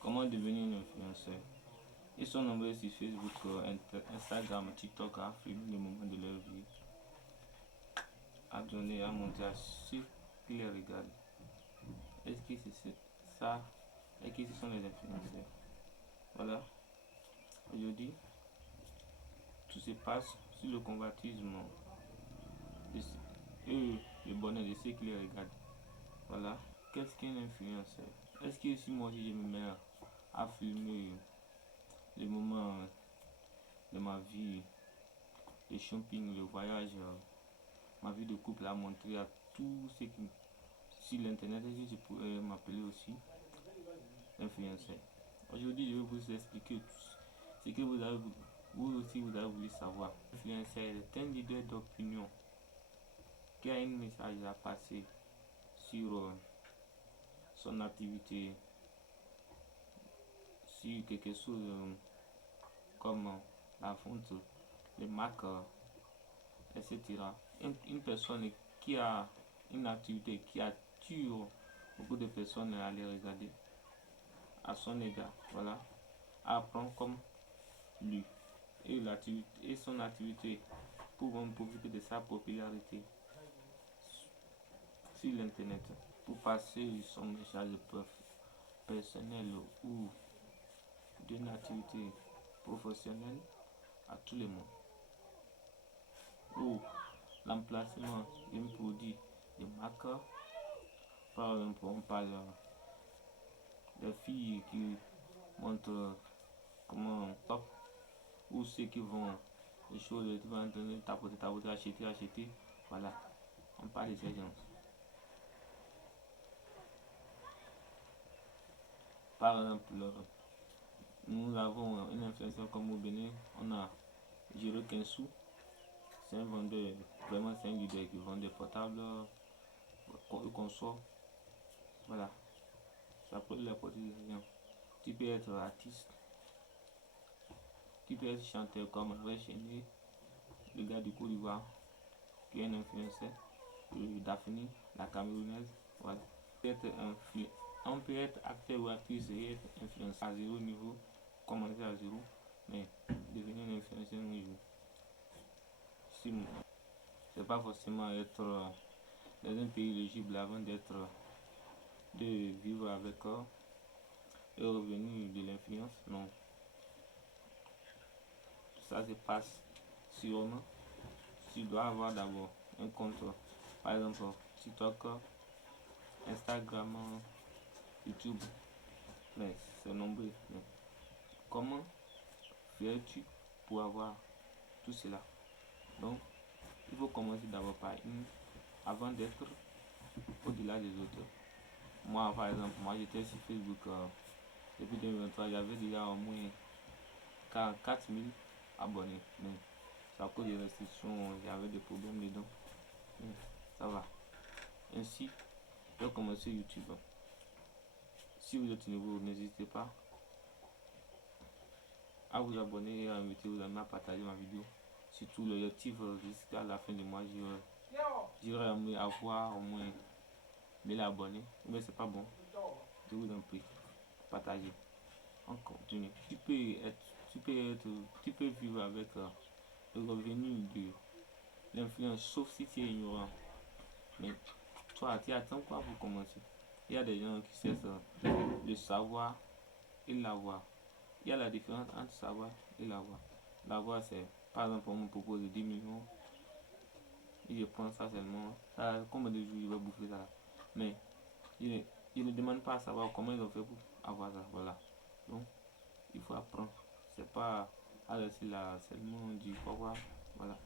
Comment devenir un influenceur? Ils sont nombreux sur Facebook, Instagram, TikTok à filmer les moments de leur vie, à donner, à montrer à ceux qui les regardent. Est-ce que c'est ça? Et qui ce sont les influenceurs? Voilà. Aujourd'hui, tout se passe sur le convoitisme et le bonheur de ceux qui les regardent. Voilà. Qu'est-ce qu'un influenceur? Est-ce que si moi je me mets à filmer les moments de ma vie, le shopping, le voyage, ma vie de couple, à montrer à tous ceux qui sur l'internet, je pourrais m'appeler aussi influenceur. Aujourd'hui, je vais vous expliquer ce que vous aussi vous avez voulu savoir. L'influenceur est un leader d'opinion qui a un message à passer sur son activité, sur quelque chose comme la vente, les marques, etc. Une personne qui a une activité qui attire beaucoup de personnes à les regarder à son égard, voilà, à apprendre comme lui et son activité pour profiter de sa popularité sur l'internet pour passer son message personnel ou d'une activité professionnelle à tout le monde. Ou l'emplacement d'un produit de marque, par exemple, on parle des filles qui montrent comment top ou ceux qui vont les choses, tu vas entendre tapoter, acheter, voilà, on parle de ces gens. Par exemple, nous avons une influenceur comme au Bénin, on a Jiro Kensou, c'est un vendeur, vraiment c'est un leader qui vend des portables, consorts, voilà, ça peut l'apporter des gens. Tu peux être artiste, tu peux être chanteur comme Ray Chéné, le gars du Côte d'Ivoire, qui est un influenceur, Daphne, la Camerounaise, voilà. On peut être acteur ou actrice et être influenceur à zéro niveau, commencer à zéro, mais devenir un influenceur un jour. Si, c'est pas forcément être dans un pays éligible avant de vivre avec le revenu de l'influence, non. Ça se passe sûrement. Tu dois avoir d'abord un compte, par exemple TikTok, Instagram, YouTube, mais c'est nombreux. Mais comment fais-tu pour avoir tout cela? Donc, il faut commencer d'abord par une avant d'être au-delà des autres. Moi, par exemple, j'étais sur Facebook depuis 2023, j'avais déjà au moins 44 000 abonnés. Mais c'est à cause des restrictions, j'avais des problèmes dedans. Mais ça va. Ainsi, je vais commencer YouTube. Si vous êtes nouveau, n'hésitez pas à vous abonner, à inviter vos amis à partager ma vidéo. Surtout l'objectif jusqu'à la fin du mois, j'irai avoir au moins 1000 abonnés. Mais c'est pas bon. Je vous en prie, partagez. On continue. Tu peux vivre avec le revenu de l'influence, sauf si tu es ignorant. Mais toi, tu attends quoi pour commencer? Il y a des gens qui cherchent le savoir et l'avoir. Il y a la différence entre savoir et l'avoir. L'avoir, c'est, par exemple, on me propose 10 millions et je prends ça seulement. Ça, combien de jours je vais bouffer ça? Mais je ne demande pas à savoir comment ils ont fait pour avoir ça. Voilà. Donc, il faut apprendre. C'est pas à laisser là seulement du pouvoir. Voilà.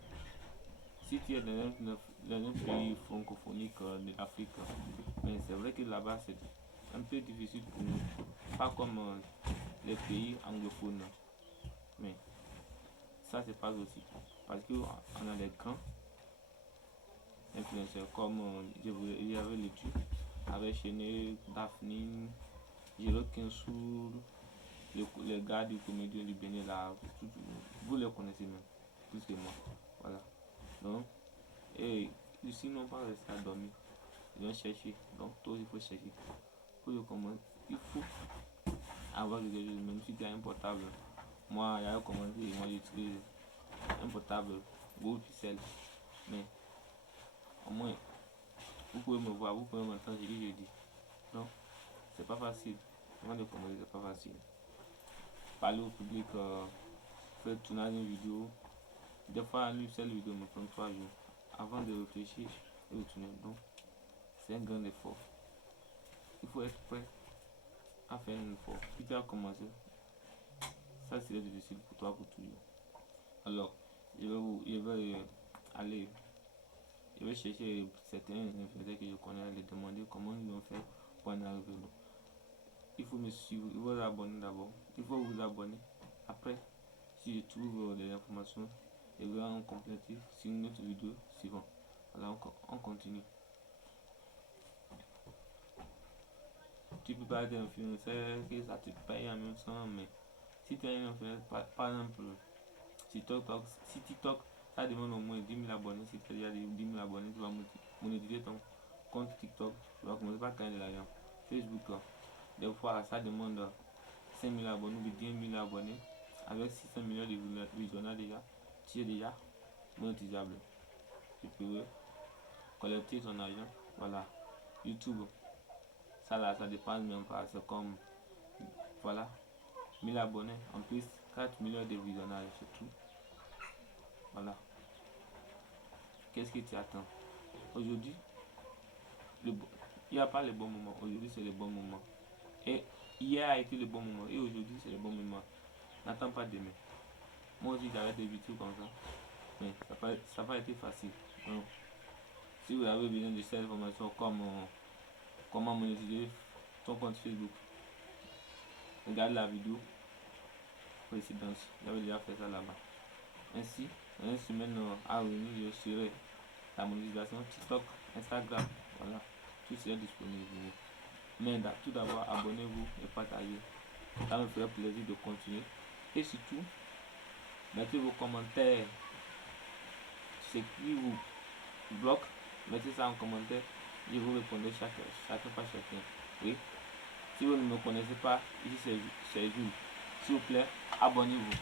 Si tu es dans un pays francophonique de l'Afrique, mais c'est vrai que là-bas c'est un peu difficile pour nous. Pas comme les pays anglophones. Mais ça c'est pas aussi. Parce qu'on a des grands influenceurs comme il y avait le truc avec Chéné, Daphne, Jiro Kensou, les gars du comédien du Bénin là, vous les connaissez même, plus que moi. Voilà. Donc, et ici n'ont pas resté à dormir. Ils ont cherché. Donc, toi, il faut chercher. Pour le comment, il faut avoir quelque chose, même si tu as un portable. Moi, j'avais commencé, moi j'utilise un portable gros pixel. Mais au moins, vous pouvez me voir, vous pouvez m'entendre, je dis. Donc, c'est pas facile. Avant de commencer, c'est pas facile. Parler au public, faire tourner une vidéo. Des fois, une seule vidéo me prend 3 jours avant de réfléchir et de tourner. Donc, c'est un grand effort. Il faut être prêt à faire un effort. Si tu as commencé, ça serait difficile pour toi pour toujours. Alors, aller, je vais chercher certains influenceurs que je connais, les demander comment ils ont fait pour en arriver là. Il faut me suivre, il faut vous abonner d'abord. Il faut vous abonner. Après, si je trouve des informations, je vais en compléter sur une autre vidéo suivante. Alors, on continue. Tu peux pas être influenceur, que ça te paye en même temps, mais si tu es un influenceur, par exemple, si TikTok, ça demande au moins 10 000 abonnés, si tu as déjà 10 000 abonnés, tu vas monétiser ton compte TikTok, tu vas commencer par gagner de l'argent. Facebook, des fois, ça demande 5 000 abonnés ou 10 000 abonnés, avec 600 millions de visionnaires déjà, tu es déjà monétisable. Tu peux collecter ton argent, voilà. YouTube, ça là, ça dépend même pas, c'est comme, voilà, 1000 abonnés, en plus 4 millions de visionnages, c'est tout. Voilà. Qu'est-ce que tu attends? Aujourd'hui, il n'y a pas le bon moment. Aujourd'hui, c'est le bon moment. Et hier a été le bon moment. Et aujourd'hui, c'est le bon moment. N'attends pas demain. Moi aussi, j'avais des vidéos comme ça. Mais ça n'a pas été facile. Donc, si vous avez besoin de cette information comme comment monétiser ton compte Facebook, regarde la vidéo précédente. J'avais déjà fait ça là-bas. Ainsi, dans une semaine à venir, je serai la monétisation TikTok, Instagram. Voilà. Tout sera disponible pour vous. Mais tout d'abord, abonnez-vous et partagez. Ça me ferait plaisir de continuer. Et surtout, mettez vos commentaires. Ce qui vous bloque, mettez ça en commentaire. Je vous répondrai chacun par chacun. Oui. Si vous ne me connaissez pas, ici c'est Jules. S'il vous plaît, abonnez-vous.